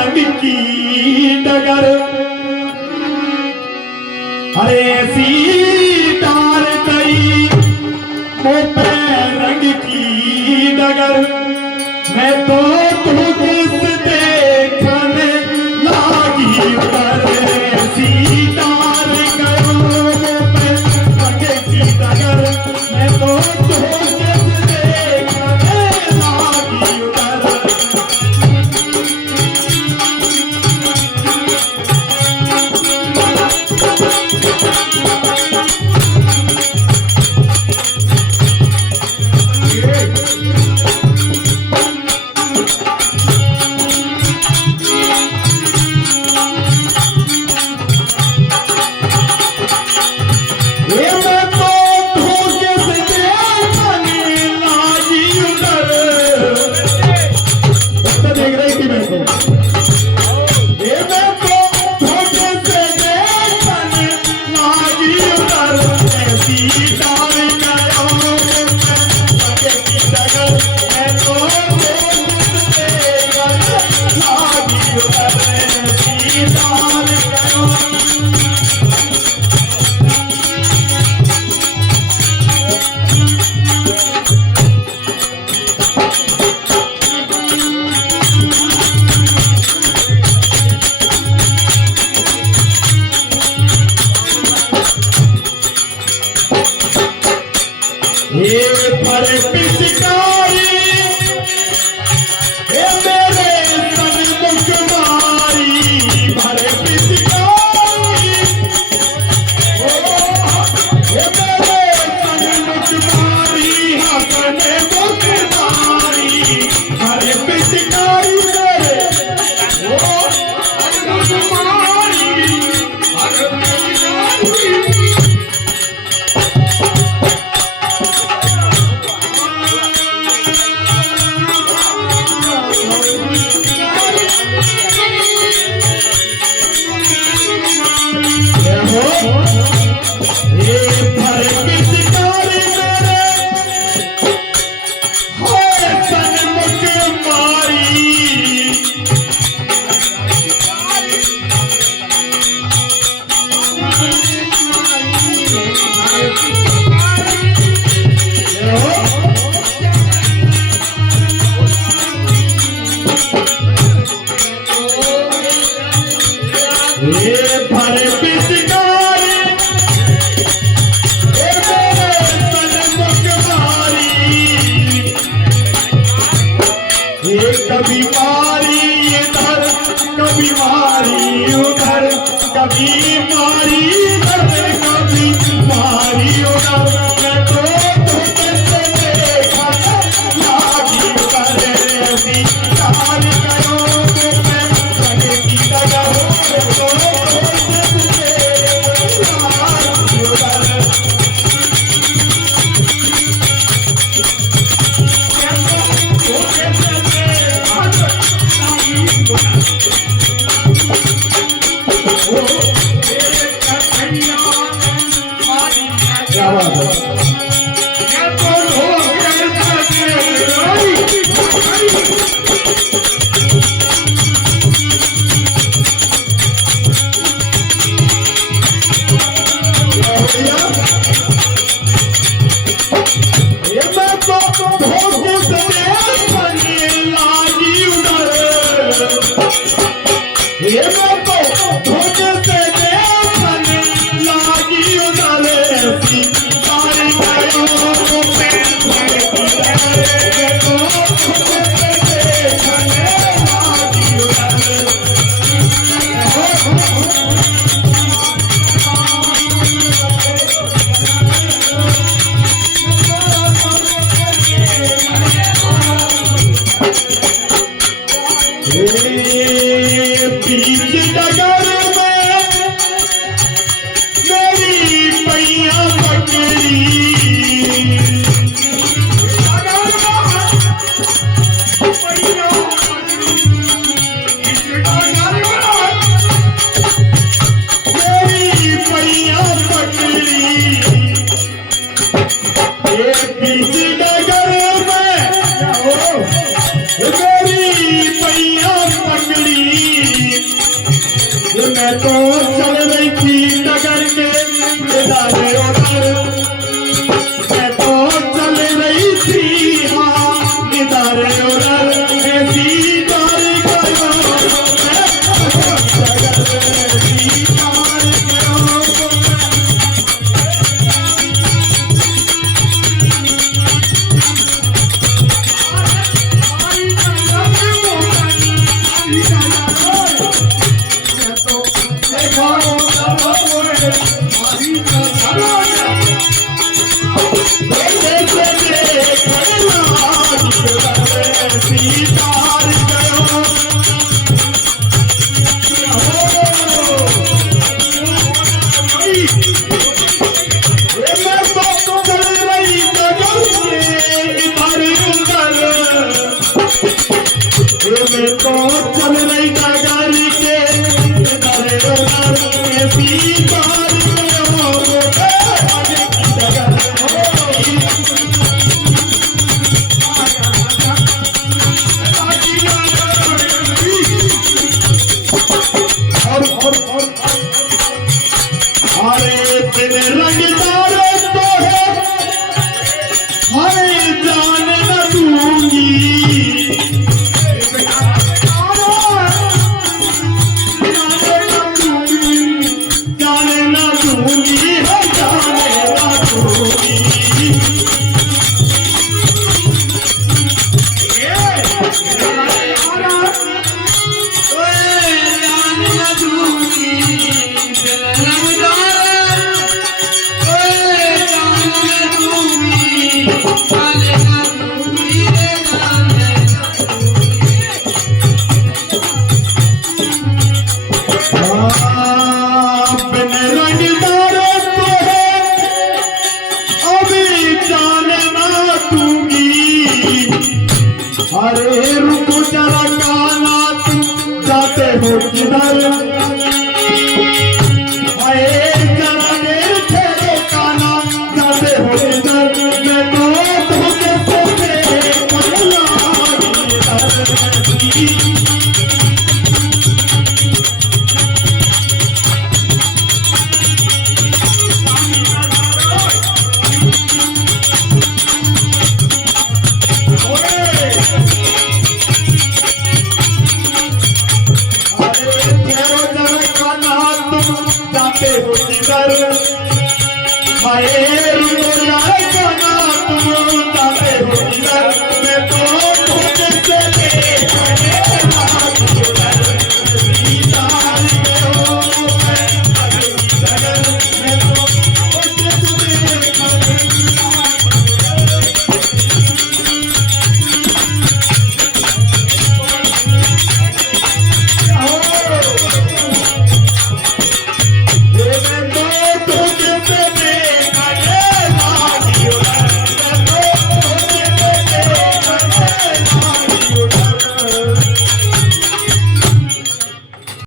रंग की डगर, अरे ऐसी डार गई मुँह पे रंग की डगर। मैं तो तू किस देखने लागी पर, ऐसी डार गई मुँह पे रंग की डगर। मैं तो तू किस देखने लागी पर। ये पर पिचकारी ये मेरे सनमुख मारी, भरे पिचकारी ये मेरे सनमुख मारी, हंसने मुख मारी। भरे पिचकारी मेरे सनमुख मारी, भरे पिचकारी। ये भर पिचकारी मेरे होए सनमुख मारी। ये भर पिचकारी कभी मारी इधर कभी मारी उधर, कभी मारी इधर कभी मारी उधर। मैं तो कैसे देखा लागी उधर, ऐसी डार करो मैं रंग की डगर। तो कैसे लागी उधर। क्या बात है। स्वीकार करो मैं तो चल रही गगन से इधर उधर मैं तो चल रही गगन के इधर उधर मैं स्वीकार करो आगे की जगह हरे दिन रंगदार तो है हरे जान न दूंगी जाने न दूंगी है जाने न दूंगी बिन रंगदार तो है अभी जाने ना दूंगी अरे रुको जरा काना तुम जाते हो किधर अरे जरा देर ठहरो काना जाते हो किधर मैं तो धोखे से पगला इधर